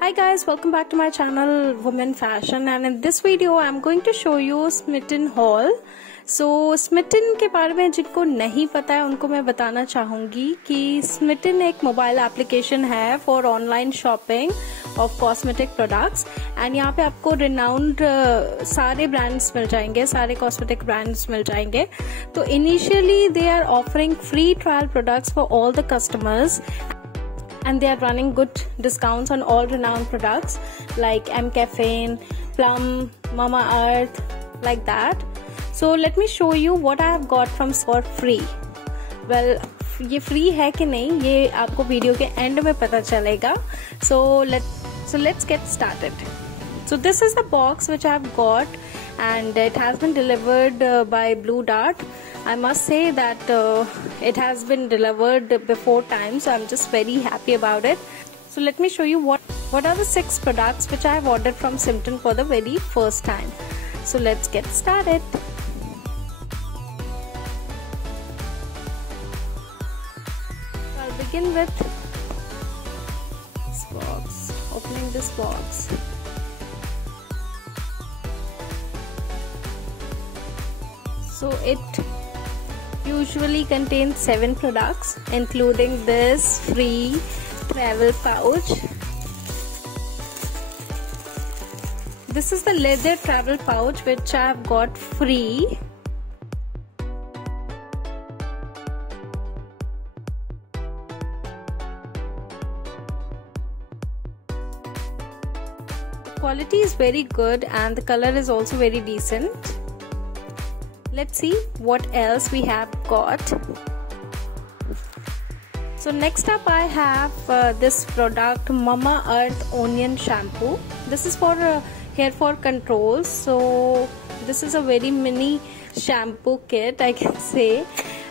Hi guys, welcome back to my channel Women Fashion, and in this video I'm going to show you Smitten haul. So Smitten के बारे में जिनको नहीं पता है उनको मैं बताना चाहूँगी कि Smitten एक मोबाइल एप्लीकेशन है for online shopping of cosmetic products and यहाँ पे आपको रिनाउंड सारे ब्रांड्स मिल जाएंगे, सारे कॉस्मेटिक ब्रांड्स मिल जाएंगे। तो initially they are offering free trial products for all the customers and they are running good discounts on all renowned products like MCaffeine, Plum, Mamaearth, like that. So let me show you what I have got from for free. Well, ये free है कि नहीं ये आपको video के and में पता चलेगा. So let's get started. So this is the box which I have got and it has been delivered by Blue Dart. I must say that it has been delivered before time, so I'm just very happy about it. So let me show you what are the 6 products which I have ordered from Smitten for the very first time. So let's get started. I'll begin with this box. Opening this box. So it usually contains 7 products including this free travel pouch. This is the leather travel pouch which I have got free. The quality is very good and the color is also very decent. Let's see what else we have got. So next up I have this product, Mamaearth Onion Shampoo. This is for hair fall control. So this is a very mini shampoo kit, I can say.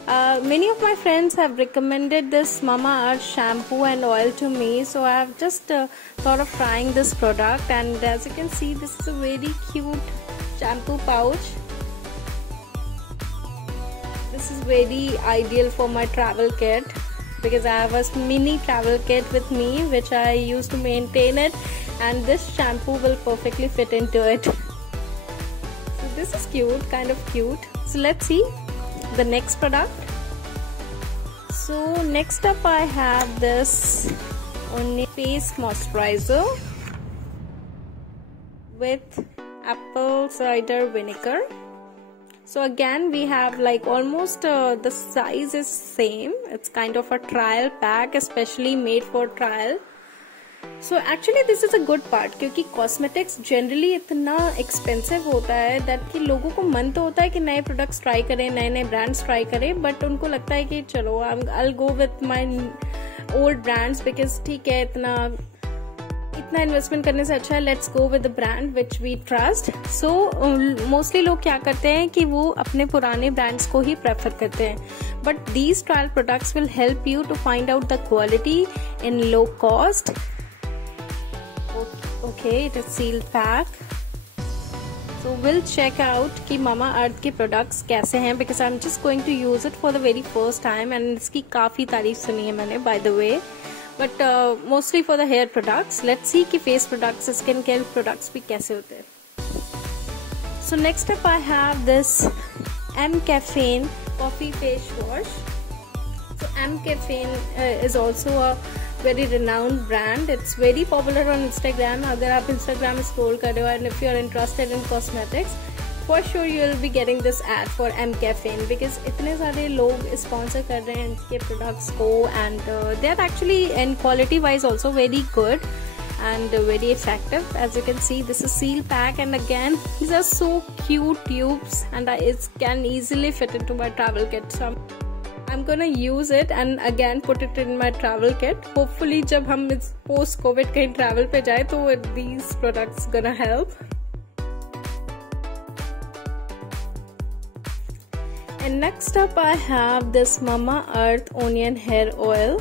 Many of my friends have recommended this Mamaearth shampoo and oil to me, so I have just thought of trying this product, and as you can see this is a very cute shampoo pouch. This is very ideal for my travel kit because I have a mini travel kit with me which I use to maintain it, and this shampoo will perfectly fit into it. So this is cute, kind of cute. So let's see the next product. So next up I have this Onion face moisturizer with apple cider vinegar. So again we have like almost the size is same. It's kind of a trial pack, especially made for trial. So actually this is a good part क्योंकि cosmetics generally इतना expensive होता है that कि लोगों को मन तो होता है कि नए products try करें, नए brands try करें, but उनको लगता है कि चलो I'll go with my old brands because ठीक है इतना इन्वेस्टमेंट करने से अच्छा है let's go with the brand which we trust. So mostly लोग क्या करते हैं कि वो अपने पुराने ब्रांड्स को ही प्रेफर करते हैं, but these trial products will help you to find out the quality in low cost. Okay, it is sealed pack. So will check out कि Mamaearth के प्रोडक्ट्स कैसे हैं because I am just going to use it for the very first time and इसकी काफी तारीफ सुनी है मैंने by the way, but mostly for the hair products. Let's see कि face products, skin care products भी कैसे होते हैं. So next up I have this MCaffeine coffee face wash. So MCaffeine is also a very renowned brand. It's very popular on Instagram. अगर आप Instagram scroll कर रहे हो and if you are interested in cosmetics, for sure you will be getting this ad for MCaffeine because इतने सारे लोग sponsor कर रहे हैं इनके products को, and they are actually in quality wise also very good and very effective. As you can see this is seal pack, and again these are so cute tubes and it can easily fit into my travel kit. So I'm gonna use it and again put it in my travel kit. Hopefully जब हम इस post COVID कहीं travel पे जाए तो these products gonna help. And next up I have this Mamaearth Onion Hair Oil.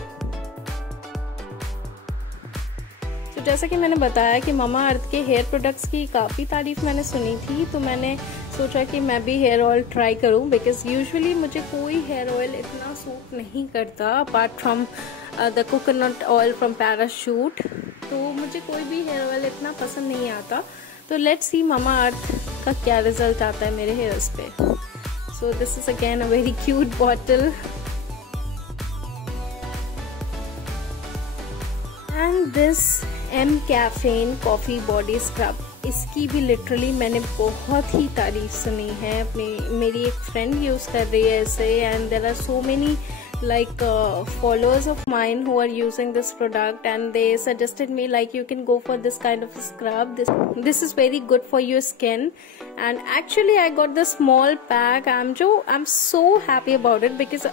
तो जैसा कि मैंने बताया कि Mamaearth के हेयर प्रोडक्ट्स की काफ़ी तारीफ मैंने सुनी थी, तो मैंने सोचा कि मैं भी हेयर ऑयल ट्राई करूं बिकॉज यूजुअली मुझे कोई हेयर ऑयल इतना सूट नहीं करता apart from the coconut oil from parachute. तो मुझे कोई भी हेयर ऑयल इतना पसंद नहीं आता, तो लेट्स सी मामा अर्थ का क्या रिजल्ट आता है मेरे हेयर्स पे। So this is again a very cute bottle and this mCaffeine coffee body scrub. इसकी भी लिटरली मैंने बहुत ही तारीफ सुनी है। मेरी एक फ्रेंड यूज कर रही है इसे, and there are so many like followers of mine who are using this product, and they suggested me like you can go for this kind of scrub. This is very good for your skin, and actually I got the small pack. I'm so happy about it because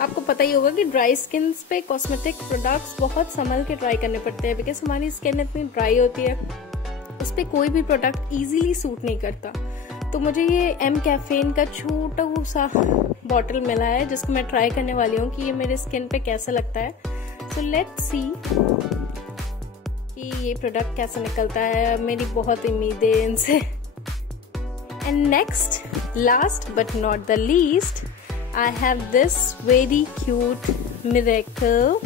आपको पता ही होगा कि dry skin पे cosmetic products बहुत संभल के try करने पड़ते हैं, बिकॉज हमारी स्किन इतनी ड्राई होती है, उस पर कोई भी प्रोडक्ट इजीली सूट नहीं करता। तो मुझे ये एम कैफेन का छोटा सा बॉटल मिला है, जिसको मैं ट्राई करने वाली हूँ कि ये मेरे स्किन पे कैसा लगता है। सो लेट्स सी कि ये प्रोडक्ट कैसा निकलता है। मेरी बहुत उम्मीद है इनसे। And next, last but not the least, I have this very cute Miracle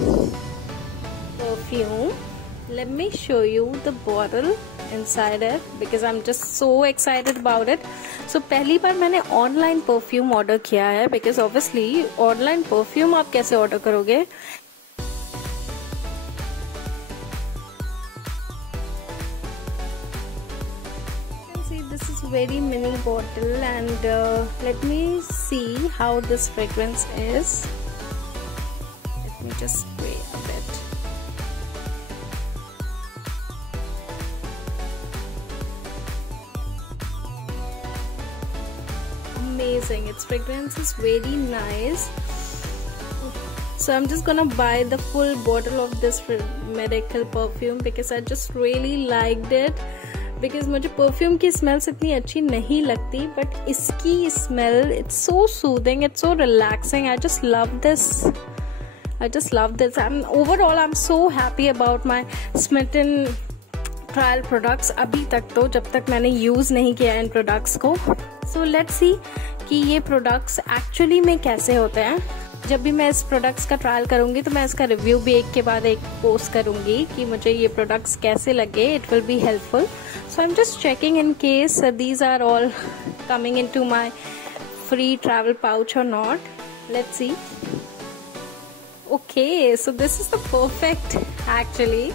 perfume. Let me show you the bottle inside it because I'm just so excited about it. So पहली बार मैंने ऑनलाइन परफ्यूम ऑर्डर किया है, because obviously online perfume आप कैसे order करोगे। This is very mini bottle, and let me see how this fragrance is. Let me just spray a bit. Amazing, its fragrance is very nice. So I'm just gonna buy the full bottle of this Miracle perfume because I just really liked it. Because मुझे perfume की smells इतनी अच्छी नहीं लगती, but इसकी smell it's so soothing, it's so relaxing. I just love this. Overall I am so happy about my Smytten trial products अभी तक, तो जब तक मैंने यूज नहीं किया इन प्रोडक्ट्स को। सो लेट्स सी कि ये प्रोडक्ट्स एक्चुअली में कैसे होते हैं। जब भी मैं इस प्रोडक्ट्स का ट्रायल करूंगी तो मैं इसका रिव्यू भी एक के बाद एक पोस्ट करूंगी कि मुझे ये प्रोडक्ट्स कैसे लगे। It will be helpful. So I am just checking in case these are all coming into my free travel pouch और not. Let's see. Okay, so this is the perfect actually.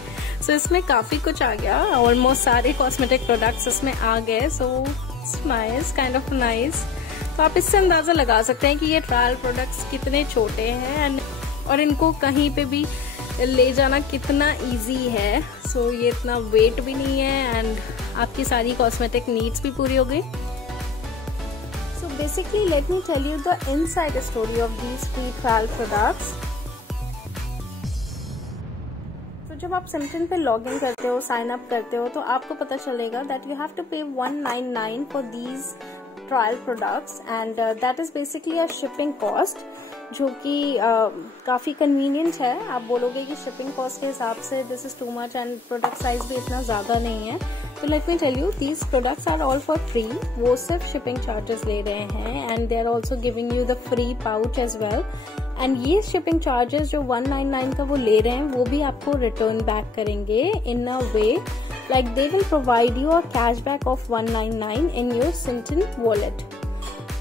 सो इसमें काफी कुछ आ गया, almost सारे cosmetic products इसमें आ गए। So it's nice, kind of nice. तो आप इससे अंदाजा लगा सकते हैं कि ये ट्रायल प्रोडक्ट्स कितने छोटे हैं और इनको कहीं पे भी ले जाना कितना इजी है। सो ये इतना वेट भी नहीं है, एंड आपकी सारी कॉस्मेटिक नीड्स भी पूरी हो गई। So basically let me tell you the inside story of these free trial products. तो जब आप सिम्पटन पे लॉग इन करते हो, साइन अप करते हो, तो आपको पता चलेगा दैट यू हैव टू पे 199 for these trial products, and that is basically a shipping cost, जो कि काफी कन्वीनियंट है। आप बोलोगे कि शिपिंग कॉस्ट के हिसाब से this is too much, and product size भी इतना ज्यादा नहीं है। तो let me tell you, these products are all for free. वो सिर्फ शिपिंग चार्जेस ले रहे हैं, and they are also giving you the free pouch as well. And ये शिपिंग चार्जेस जो 199 का वो ले रहे हैं, वो भी आपको रिटर्न बैक करेंगे इन अ वे like they will provide you a cashback of 199 in your Simpton wallet,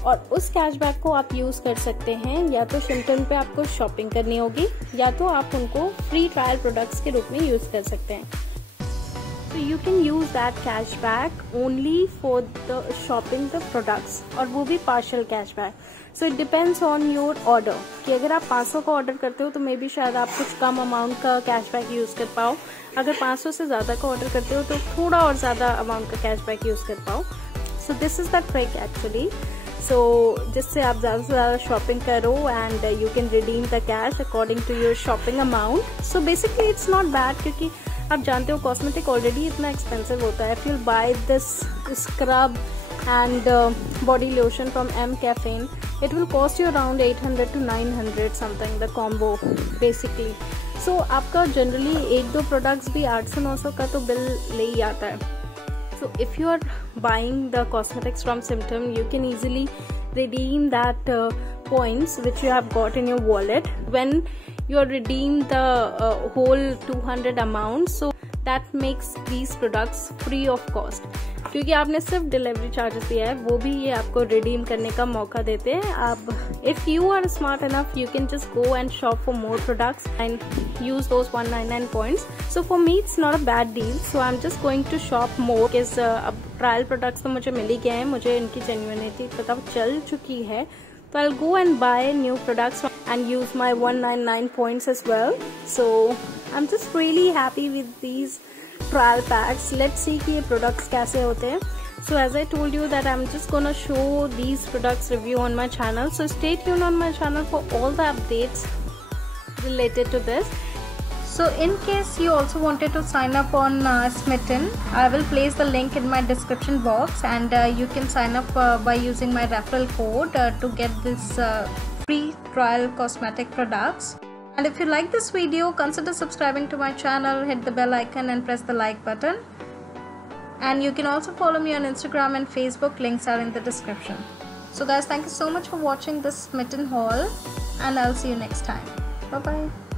और उस कैशबैक को आप यूज कर सकते हैं या तो Simpton पे आपको शॉपिंग करनी होगी, या तो आप उनको फ्री ट्रायल प्रोडक्ट्स के रूप में यूज कर सकते हैं। So you can use that cashback only for the shopping the products, और वो भी partial cashback. So it depends on your order, कि अगर आप 500 का ऑर्डर करते हो तो मे बी शायद आप कुछ कम अमाउंट का कैशबैक यूज कर पाओ। अगर 500 से ज्यादा का ऑर्डर करते हो तो थोड़ा और ज्यादा अमाउंट का कैशबैक यूज कर पाओ। So this is the trick actually. So जिससे आप ज्यादा से ज्यादा शॉपिंग करो, and you can redeem the cash according to your shopping amount. So basically it's not bad, क्योंकि आप जानते हो कॉस्मेटिक ऑलरेडी इतना एक्सपेंसिव होता है। If you buy this scrub and body lotion from M Caffeine, it will cost you around 800 to 900 something, the combo basically. So आपका generally 1-2 products भी 800-900 का तो बिल ले ही आता है। So if you are buying the cosmetics from Simpton, you can easily redeem that points which you have got in your wallet when you redeem the whole 200 amount, so that makes these products free of cost. क्योंकि आपने सिर्फ delivery charges दिया है, वो भी ये आपको redeem करने का मौका देते हैं. आप if you are smart enough, you can just go and shop for more products and use those 199 points. So for me it's not a bad deal, so I'm just going to shop more because अब trial products तो मुझे मिल ही गए हैं, मुझे इनकी genuinity पता चल चुकी है. So I'll go and buy new products and use my 199 points as well. So I'm just really happy with these trial packs. Let's see कि ये products कैसे होते हैं. So as I told you that I'm just gonna show these products review on my channel. So stay tuned on my channel for all the updates related to this. So in case you also wanted to sign up on Smitten, I will place the link in my description box, and you can sign up by using my referral code to get this free trial cosmetic products. And if you like this video, consider subscribing to my channel, hit the bell icon and press the like button. And you can also follow me on Instagram and Facebook, links are in the description. So guys, thank you so much for watching this Smitten haul, and I'll see you next time. Bye bye.